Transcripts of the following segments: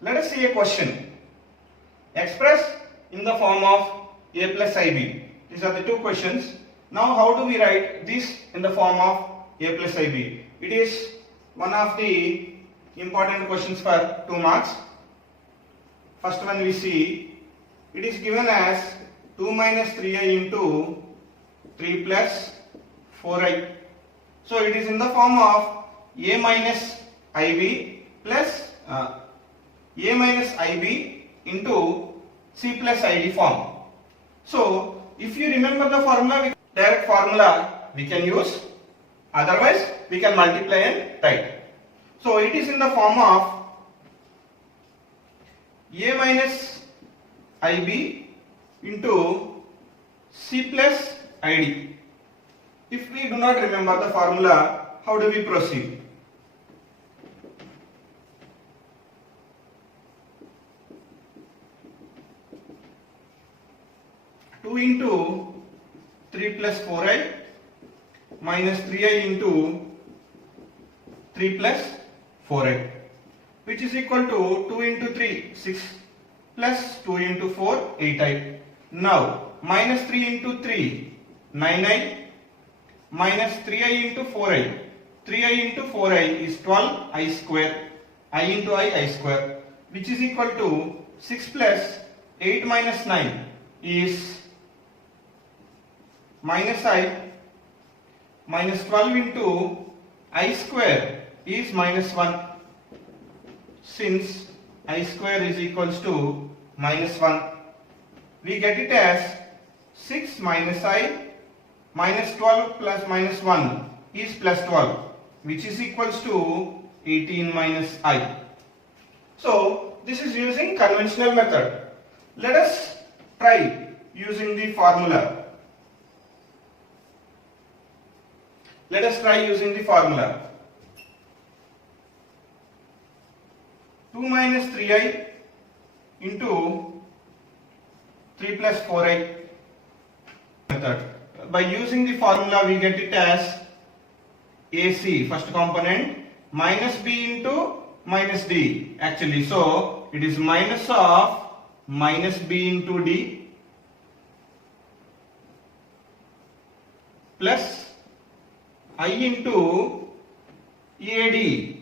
Let us see a question expressed in the form of a plus ib. These are the two questions. Now how do we write this in the form of a plus ib? It is one of the important questions for 2 marks. First one we see, it is given as 2 minus 3i into 3 plus 4i. So it is in the form of a minus ib plus a minus ib into c plus id form. So if you remember the formula, direct formula we can use, otherwise we can multiply and write. So it is in the form of a minus ib into c plus id. If we do not remember the formula, how do we proceed? Two into 3 plus 4i minus 3i into 3 plus 4i, which is equal to 2 into 3, 6 plus 2 into 4, 8i. Now minus 3 into 3, 9i minus 3i into 4i. 3i into 4i is 12i square. I into I square, which is equal to 6 plus 8 minus 9 is minus I, minus 12 into I square is minus 1. Since I square is equals to minus 1, we get it as 6 minus I minus 12 plus minus 1 is plus 12, which is equals to 18 minus I. So this is using conventional method. Let us try using the formula. Let us try using the formula. 2 minus 3i into 3 plus 4i method. By using the formula we get it as AC, first component, minus B into minus D actually. So it is minus of minus B into D plus I into AD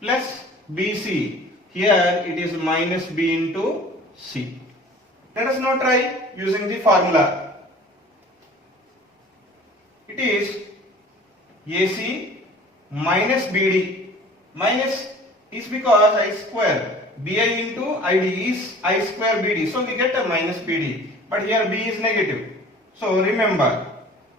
plus BC. Here it is minus B into C. Let us now try using the formula. It is AC minus BD. Minus is because I square. BI into ID is I square BD. So we get a minus BD. But here B is negative. So remember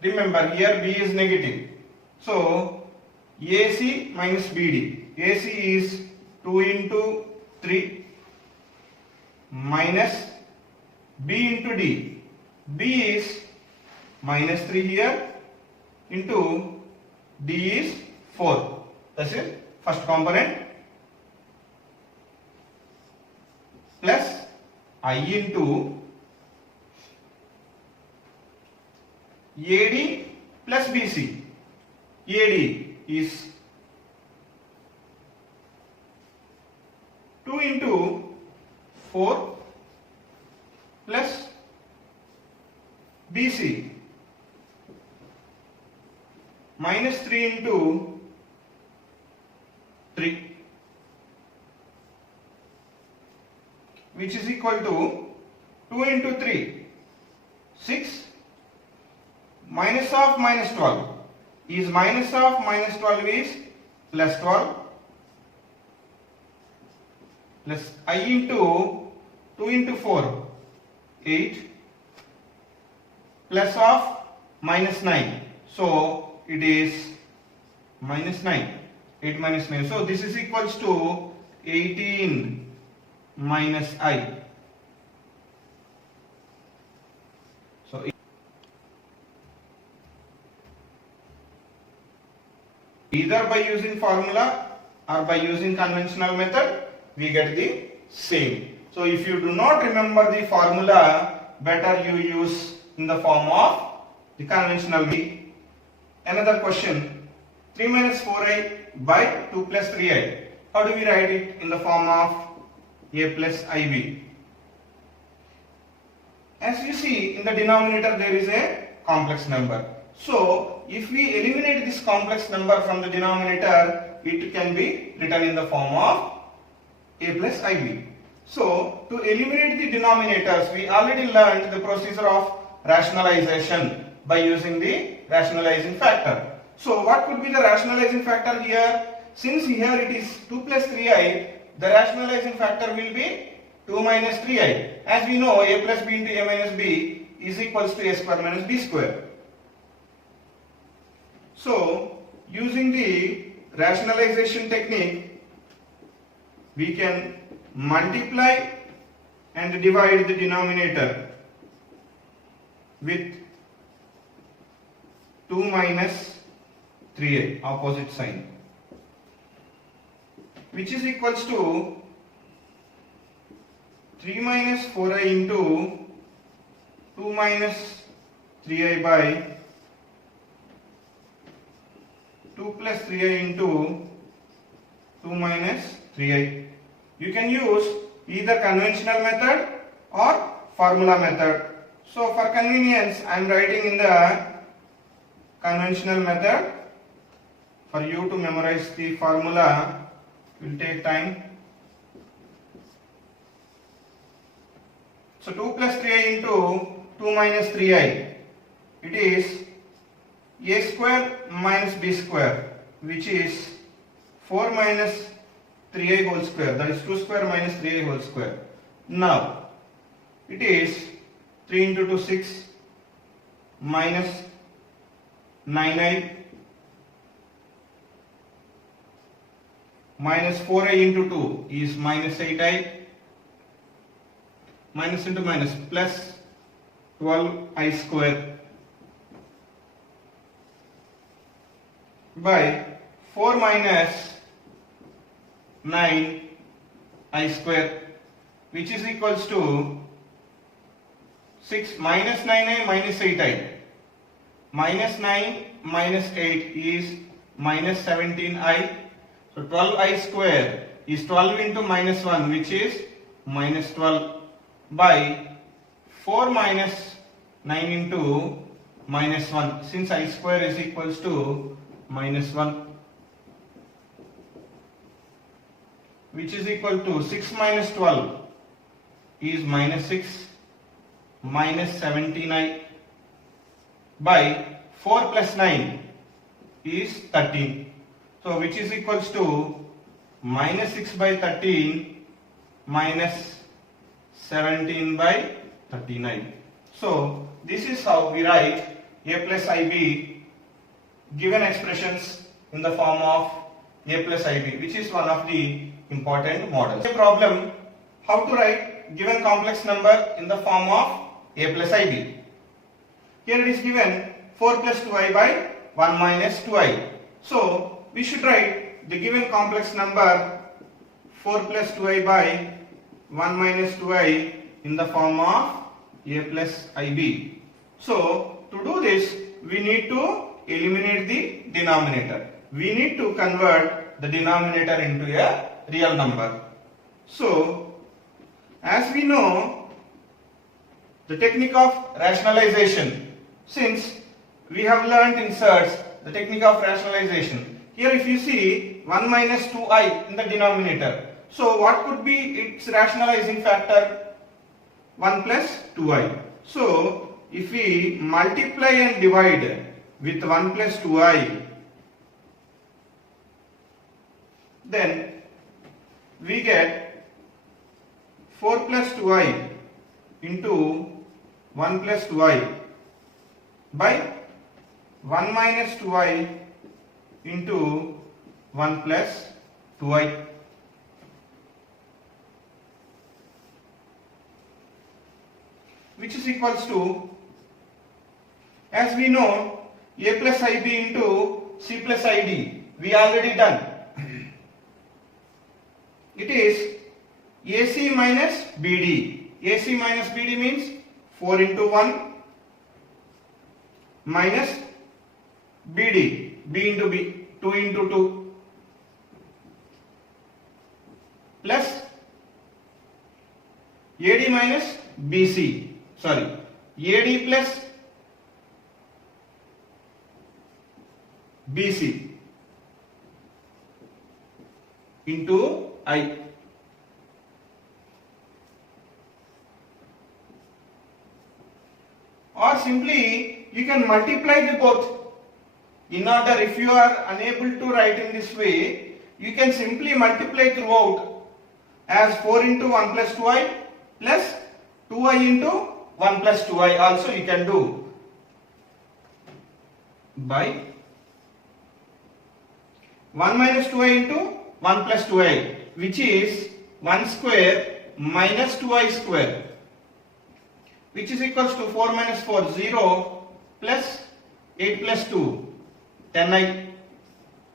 here B is negative. So AC minus BD. AC is 2 into 3 minus B into D. B is minus 3 here into D is 4. That's it. First component plus I into AD plus BC. AD is 2 into 4 plus BC minus 3 into 3, which is equal to 2 into 3, 6 minus of minus 12 is minus of minus 12 is plus 12 plus I into 2 into 4, 8 plus of minus 9. So it is minus 9, 8 minus 9. So this is equals to 18 minus I. So either by using formula or by using conventional method we get the same. So if you do not remember the formula, better you use in the form of the conventional way. Another question, 3 minus 4i by 2 plus 3i. how do we write it in the form of a plus ib? As you see, in the denominator there is a complex number. So, if we eliminate this complex number from the denominator, it can be written in the form of a plus ib. So, to eliminate the denominators, we already learned the procedure of rationalization by using the rationalizing factor. So, what could be the rationalizing factor here? Since here it is 2 plus 3i, the rationalizing factor will be 2 minus 3i. As we know, a plus b into a minus b is equals to a square minus b square. So, using the rationalization technique, we can multiply and divide the denominator with 2 minus 3i, opposite sign, which is equals to 3 minus 4i into 2 minus 3i by 2 plus 3i into 2 minus 3i. You can use either conventional method or formula method. So for convenience, I am writing in the conventional method. For you to memorize the formula will take time. So 2 plus 3i into 2 minus 3i, it is a square minus b square, which is 4 minus 3i whole square, that is 2 square minus 3i whole square. Now it is 3 into 2 6 minus 9i minus 4i into 2 is minus 8i, minus into minus plus 12i square by 4 minus 9i square, which is equals to 6 minus 9i minus 8i. Minus 9 minus 8 is minus 17i. So 12i square is 12 into minus 1, which is minus 12 by 4 minus 9 into minus 1, since I square is equals to minus 1, which is equal to 6 minus 12 is minus 6 minus 17i by 4 plus 9 is 13. So which is equals to minus 6 by 13 minus 17 by 39. So this is how we write a plus ib given expressions in the form of a plus ib, which is one of the important models. A problem, how to write given complex number in the form of a plus ib. Here it is given 4 plus 2i by 1 minus 2i. So we should write the given complex number 4 plus 2i by 1 minus 2i in the form of a plus ib. So to do this, we need to eliminate the denominator. We need to convert the denominator into a real number. So as we know the technique of rationalization, since we have learnt in search the technique of rationalization. Here if you see 1 minus 2i in the denominator. So what could be its rationalizing factor? 1 plus 2i. So if we multiply and divide with 1 plus 2i, then we get 4 plus 2i into 1 plus 2i by 1 minus 2i into 1 plus 2i. Which is equals to, as we know, a plus ib into c plus id, we already done. It is ac minus bd. ac minus bd means 4 into 1 minus bd, b into b, 2 into 2. plus AD minus BC. Sorry, AD plus BC into I. Or simply you can multiply the both. In order, if you are unable to write in this way, you can simply multiply throughout as 4 into 1 plus 2i plus 2i into 1 plus 2i also you can do by 1 minus 2i into 1 plus 2i, which is 1 square minus 2i square, which is equals to 4 minus 4 0 plus 8 plus 2 10i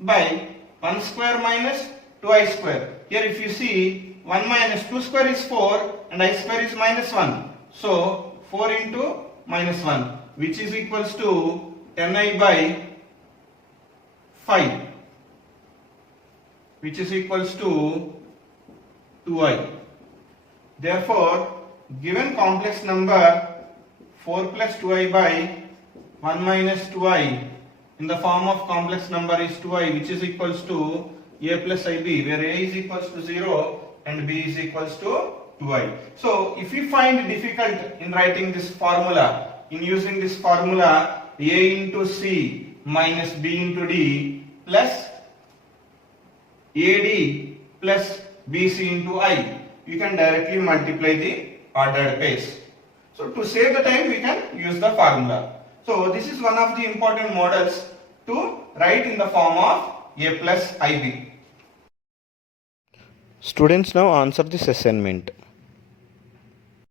by 1 square minus 2i square. Here if you see 1 minus 2 square is 4 and I square is minus 1. So 4 into minus 1, which is equals to 10i by 5, which is equals to 2i. Therefore, given complex number 4 plus 2i by 1 minus 2i in the form of complex number is 2i, which is equals to a plus ib, where a is equals to 0 and b is equals to 2i. So if you find difficult in writing this formula, in using this formula a into c minus b into d plus ad plus bc into I, you can directly multiply the ordered pairs. So to save the time, we can use the formula. So this is one of the important models to write in the form of a plus ib. Students, now answer this assignment.